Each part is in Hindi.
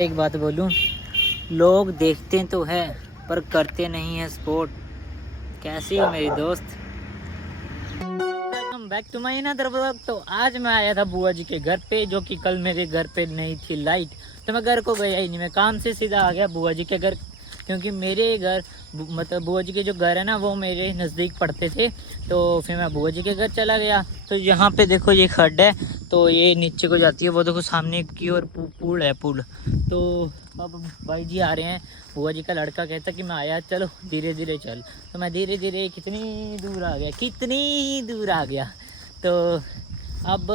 एक बात बोलूं, लोग देखते तो है पर करते नहीं है स्पोर्ट। कैसी हो मेरी दोस्त? Welcome back to my another vlog. तो आज मैं आया था बुआ जी के घर पे, जो कि कल मेरे घर पे नहीं थी लाइट, तो मैं घर को गया ही नहीं। मैं काम से सीधा आ गया बुआ जी के घर, क्योंकि मेरे घर मतलब बुआ जी के जो घर है ना वो मेरे नज़दीक पड़ते थे। तो फिर मैं बुआ जी के घर चला गया। तो यहाँ पे देखो ये खड्ड है, तो ये नीचे को जाती है, वो देखो सामने की ओर पुल है, पुल। तो अब भाई जी आ रहे हैं, बुआ जी का लड़का कहता कि मैं आया, चलो धीरे धीरे चल। तो मैं धीरे धीरे कितनी दूर आ गया, कितनी दूर आ गया। तो अब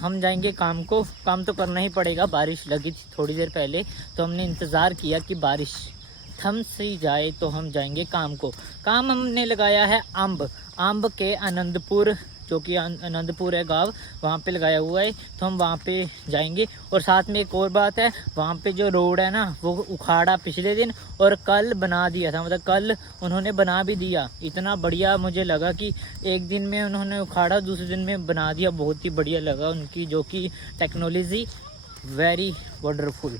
हम जाएंगे काम को। काम तो करना ही पड़ेगा, बारिश लगी थी थोड़ी देर पहले, तो हमने इंतज़ार किया कि बारिश थम सी जाए तो हम जाएंगे काम को। काम हमने लगाया है आम्ब के आनंदपुर, जो कि आनंदपुर है गांव, वहाँ पे लगाया हुआ है। तो हम वहाँ पे जाएंगे। और साथ में एक और बात है, वहाँ पे जो रोड है ना वो उखाड़ा पिछले दिन, और कल बना दिया था, मतलब कल उन्होंने बना भी दिया। इतना बढ़िया मुझे लगा कि एक दिन में उन्होंने उखाड़ा, दूसरे दिन में बना दिया। बहुत ही बढ़िया लगा उनकी जो कि टेक्नोलॉजी, वेरी वंडरफुल।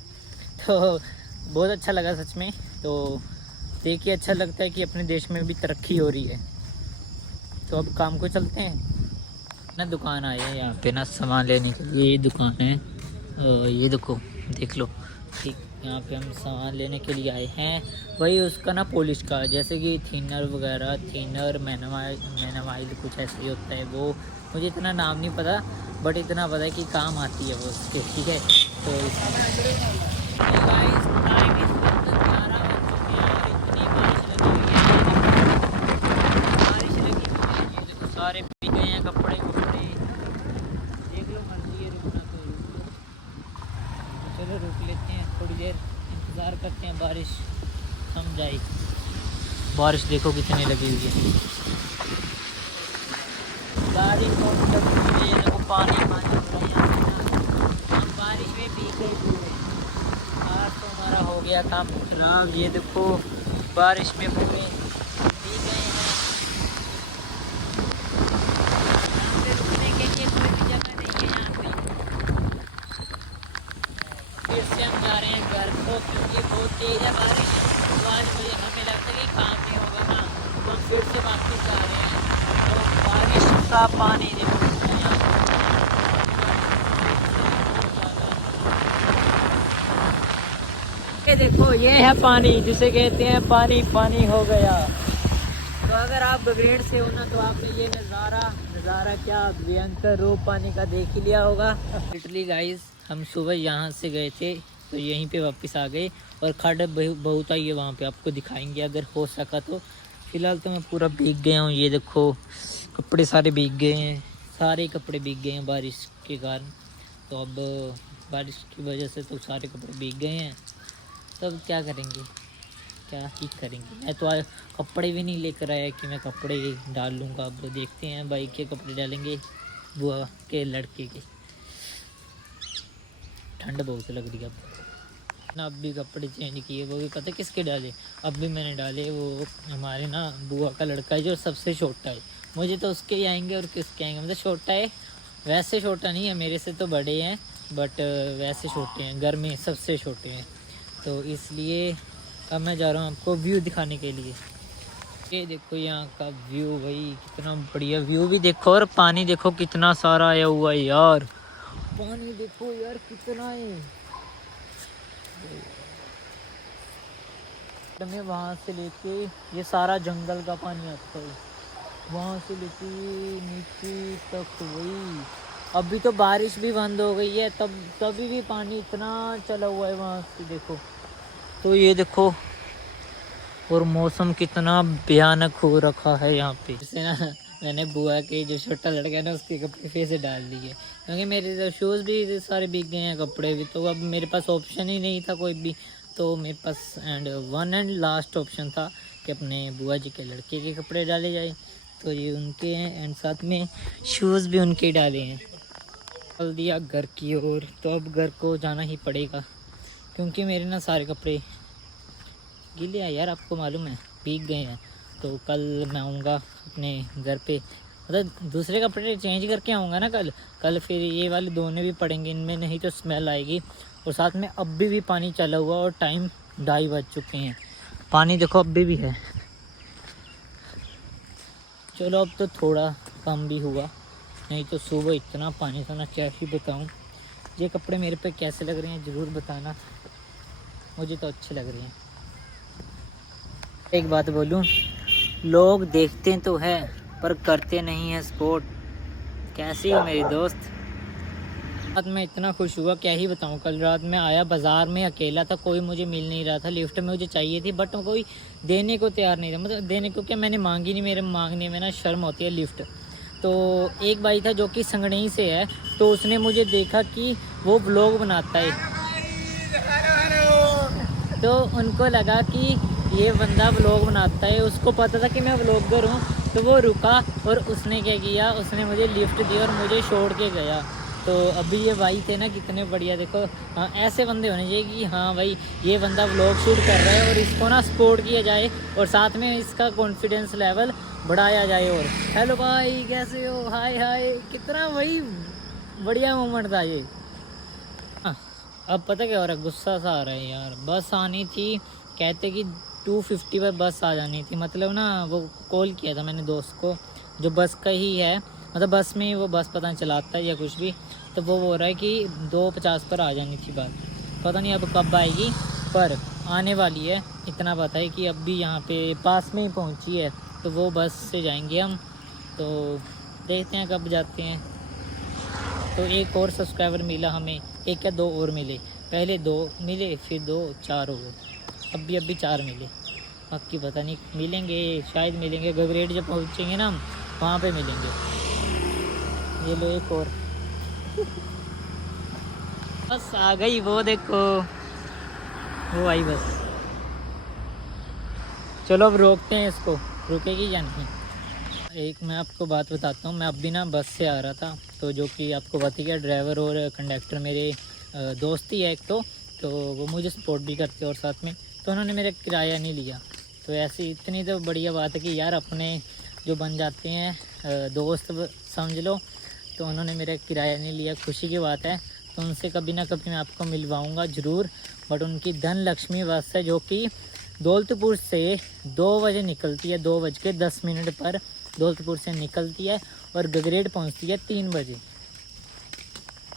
तो बहुत अच्छा लगा सच में। तो देखिए, अच्छा लगता है कि अपने देश में भी तरक्की हो रही है। तो अब काम को चलते हैं ना। दुकान आए हैं यहाँ पे ना सामान लेने के लिए। ये दुकान है, ये देखो, देख लो। ठीक, यहाँ पे हम सामान लेने के लिए आए हैं। वही उसका ना पॉलिश का, जैसे कि थिनर वगैरह, थिनर मेनामाइल कुछ ऐसे ही होता है वो। मुझे इतना नाम नहीं पता, बट इतना पता है कि काम आती है वो उसके। ठीक है, तो सारे भीग गए हैं कपड़े वपड़े। देख लो, मर्जी है रुकना तो रुक लो। चलो रुक लेते हैं, थोड़ी देर इंतज़ार करते हैं बारिश थम जाए। बारिश देखो कितनी लगी हुई है। बारिश बहुत लगी हुई है, देखो पानी पानी हो रहा है यहाँ पे ना। हम बारिश में भीग गए पूरे। आज तो हमारा हो गया काम खराब। ये देखो बारिश में पूरे भीग गए हैं। यहाँ पे रुकने के लिए कोई भी जगह नहीं है यहाँ पे। फिर से हम जा रहे हैं घर को, क्योंकि बहुत तेज़ है बारिश। तो आज मुझे हमें लगता है कि काम नहीं होगा ना, तो हम फिर से वापस जा रहे हैं। तो बारिश का पानी देखो यहाँ पे। ये देखो, ये है पानी, जिसे कहते हैं पानी पानी हो गया। तो अगर आप गगरेट से हो ना, तो आपने ये नज़ारा क्या भयंकर रूप पानी का देख ही लिया होगा। लिटरली गाइस, हम सुबह यहाँ से गए थे, तो यहीं पे वापस आ गए। और खड्ड बहुत आई है वहाँ पे, आपको दिखाएंगे अगर हो सका तो। फिलहाल तो मैं पूरा भीग गया हूँ। ये देखो, कपड़े सारे भीग गए हैं, सारे कपड़े भीग गए हैं बारिश के कारण। तो अब बारिश की वजह से तो सारे कपड़े भीग गए हैं। तब क्या करेंगे, क्या ही करेंगे। मैं तो आज कपड़े भी नहीं लेकर आया कि मैं कपड़े डाल लूँगा। अब देखते हैं भाई के कपड़े डालेंगे, बुआ के लड़के के। ठंड बहुत लग रही है अब ना। अब भी कपड़े चेंज किए, वो भी पता किसके डाले। अब भी मैंने डाले, वो हमारे ना बुआ का लड़का है जो सबसे छोटा है। मुझे तो उसके ही आएंगे और किसके आएंगे, मतलब छोटा है, वैसे छोटा नहीं है, मेरे से तो बड़े हैं, बट वैसे छोटे हैं, घर में सबसे छोटे हैं। तो इसलिए अब मैं जा रहा हूँ आपको व्यू दिखाने के लिए। ये देखो यहाँ का व्यू, भाई कितना बढ़िया व्यू भी देखो। और पानी देखो कितना सारा आया हुआ है यार। पानी देखो यार कितना है। में वहाँ से लेके ये सारा जंगल का पानी आता है, वहाँ से लेके नीचे तक। वही अभी तो बारिश भी बंद हो गई है, तब तभी भी पानी इतना चला हुआ है वहाँ से देखो। तो ये देखो, और मौसम कितना भयानक हो रखा है यहाँ पे। जैसे ना मैंने बुआ के जो छोटा लड़का है ना, उसके कपड़े फिर से डाल दिए, क्योंकि मेरे तो शूज़ भी सारे भीग गए हैं, कपड़े भी। तो अब मेरे पास ऑप्शन ही नहीं था कोई भी। तो मेरे पास वन एंड लास्ट ऑप्शन था कि अपने बुआ जी के लड़के के कपड़े डाले जाए। तो ये उनके हैं, एंड साथ में शूज़ भी उनके डाले हैं। चल दिया घर की ओर। तो अब घर को जाना ही पड़ेगा, क्योंकि मेरे ना सारे कपड़े गीले हैं यार, आपको मालूम है, भीग गए हैं। तो कल मैं आऊँगा अपने घर पे, मतलब दूसरे कपड़े चेंज करके आऊँगा ना कल। फिर ये वाले धोने भी पड़ेंगे, इनमें नहीं तो स्मेल आएगी। और साथ में अभी भी पानी चला हुआ और टाइम 2:30 बज चुके हैं। पानी देखो अभी भी है। चलो अब तो थोड़ा कम भी हुआ, नहीं तो सुबह इतना पानी था ना, क्या ही बताऊँ। ये कपड़े मेरे पे कैसे लग रहे हैं ज़रूर बताना, मुझे तो अच्छे लग रहे हैं। एक बात बोलूँ, लोग देखते तो है पर करते नहीं है सपोर्ट। कैसी हो मेरी दोस्त? रात में इतना खुश हुआ क्या ही बताऊँ। कल रात में आया बाज़ार में अकेला था, कोई मुझे मिल नहीं रहा था। लिफ्ट में मुझे चाहिए थी बट कोई देने को तैयार नहीं था। मतलब देने को क्या, मैंने मांगी नहीं, मेरे मांगने में ना शर्म होती है लिफ्ट। तो एक भाई था जो कि संगड़ई से है, तो उसने मुझे देखा कि वो व्लॉग बनाता है, तो उनको लगा कि ये बंदा व्लॉग बनाता है, उसको पता था कि मैं व्लॉगर हूँ। तो वो रुका और उसने क्या किया, उसने मुझे लिफ्ट दी और मुझे छोड़ के गया। तो अभी ये भाई थे ना कितने बढ़िया, देखो। हाँ, ऐसे बंदे होने चाहिए कि हाँ भाई ये बंदा व्लॉग शूट कर रहा है और इसको ना सपोर्ट किया जाए और साथ में इसका कॉन्फिडेंस लेवल बढ़ाया जाए। और हेलो भाई कैसे हो, हाय हाय, कितना भाई बढ़िया मोमेंट था ये। हाँ, अब पता क्या हो रहा है, गुस्सा सा आ रहा है यार। बस आनी थी, कहते कि 2:50 पर बस आ जानी थी। मतलब ना वो कॉल किया था मैंने दोस्त को जो बस का ही है, मतलब बस में वो बस पता नहीं चलाता है या कुछ भी। तो वो बोल रहा है कि 2:50 पर आ जानी थी बात। पता नहीं अब कब आएगी, पर आने वाली है। इतना पता है कि अब भी यहाँ पे पास में ही पहुँची है, तो वो बस से जाएंगे हम। तो देखते हैं कब जाते हैं। तो एक और सब्सक्राइबर मिला हमें, एक या 2 और मिले। पहले 2 मिले, फिर 2, 4 हो गए। अभी 4 मिले, बाकी पता नहीं मिलेंगे, शायद मिलेंगे। गगरेट जब पहुँचेंगे ना हम, वहाँ पे मिलेंगे। ये लो एक और बस आ गई, वो देखो वो आई बस। चलो अब रोकते हैं इसको, रुकेगी या नहीं। एक मैं आपको बात बताता हूँ, मैं अभी ना बस से आ रहा था, तो जो कि आपको पता ही है ड्राइवर और कंडक्टर मेरे दोस्त ही है एक, तो वो मुझे सपोर्ट भी करते हैं और साथ में, तो उन्होंने मेरा किराया नहीं लिया। तो ऐसी इतनी तो बढ़िया बात है कि यार अपने जो बन जाते हैं दोस्त समझ लो, तो उन्होंने मेरा किराया नहीं लिया, खुशी की बात है। तो उनसे कभी ना कभी मैं आपको मिलवाऊँगा ज़रूर। बट उनकी धन लक्ष्मी बस है जो कि दौलतपुर से 2 बजे निकलती है, 2:10 पर दौलतपुर से निकलती है और गगरेट पहुंचती है 3 बजे।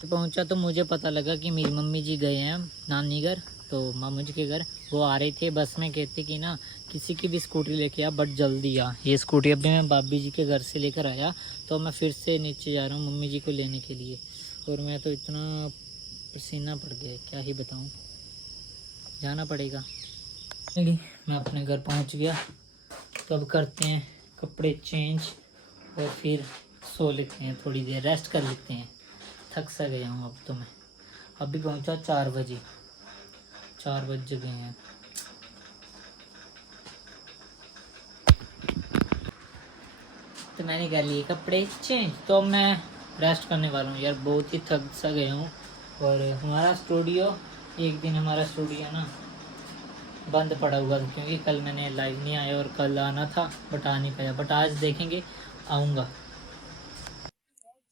पहुंचा तो मुझे पता लगा कि मेरी मम्मी जी गए हैं नानी घर, तो मामू जी के घर। वो आ रहे थे बस में, कहते कि ना किसी की भी स्कूटी लेके आ बट जल्दी आ। ये स्कूटी अभी मैं भाभी जी के घर से लेकर आया, तो मैं फिर से नीचे जा रहा हूँ मम्मी जी को लेने के लिए। और मैं तो इतना पसीना पड़ गया, क्या ही बताऊँ, जाना पड़ेगा। चलिए मैं अपने घर पहुँच गया, तो अब करते हैं कपड़े चेंज और फिर सो लेते हैं, थोड़ी देर रेस्ट कर लेते हैं। थक सा गया हूँ अब तो मैं। अभी पहुँचा 4 बजे, 4 बज गए हैं। तो मैंने कर लिए कपड़े चेंज, तो अब मैं रेस्ट करने वाला हूँ यार, बहुत ही थक सा गया हूँ। और हमारा स्टूडियो, एक दिन हमारा स्टूडियो ना बंद पड़ा हुआ था क्योंकि कल मैंने लाइव नहीं आया और कल आना था बट आ नहीं पाया, बट आज देखेंगे, आऊँगा।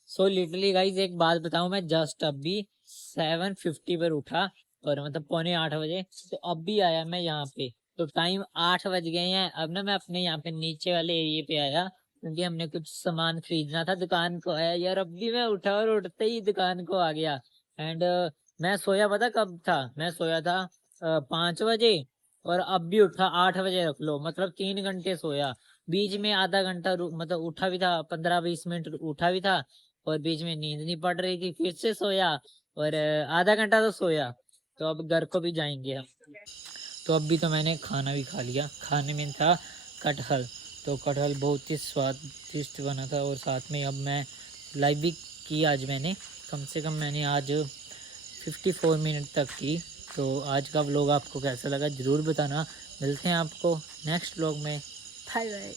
सो लिटरली गाइज एक बात बताऊं, मैं जस्ट अभी 7:50 पर उठा, और मतलब 7:45 तो अभी आया मैं यहाँ पे। तो टाइम 8 बज गए हैं। अब ना मैं अपने यहाँ पे नीचे वाले एरिया पे आया क्योंकि हमने कुछ सामान खरीदना था, दुकान को आया यार। अभी मैं उठा और उठते ही दुकान को आ गया। एंड मैं सोया पता कब था, मैं सोया था 5 बजे, और अब भी उठा 8 बजे, रख लो मतलब 3 घंटे सोया। बीच में आधा घंटा मतलब उठा भी था, 15-20 मिनट उठा भी था, और बीच में नींद नहीं पड़ रही थी, फिर से सोया, और आधा घंटा तो सोया। तो अब घर को भी जाएंगे हम। तो अभी तो मैंने खाना भी खा लिया, खाने में था कटहल। तो कटहल बहुत ही स्वादिष्ट बना था, और साथ में अब मैं लाइव भी की आज मैंने, कम से कम मैंने आज 54 मिनट तक की। तो आज का व्लॉग आपको कैसा लगा ज़रूर बताना। मिलते हैं आपको नेक्स्ट व्लॉग में, बाय बाय।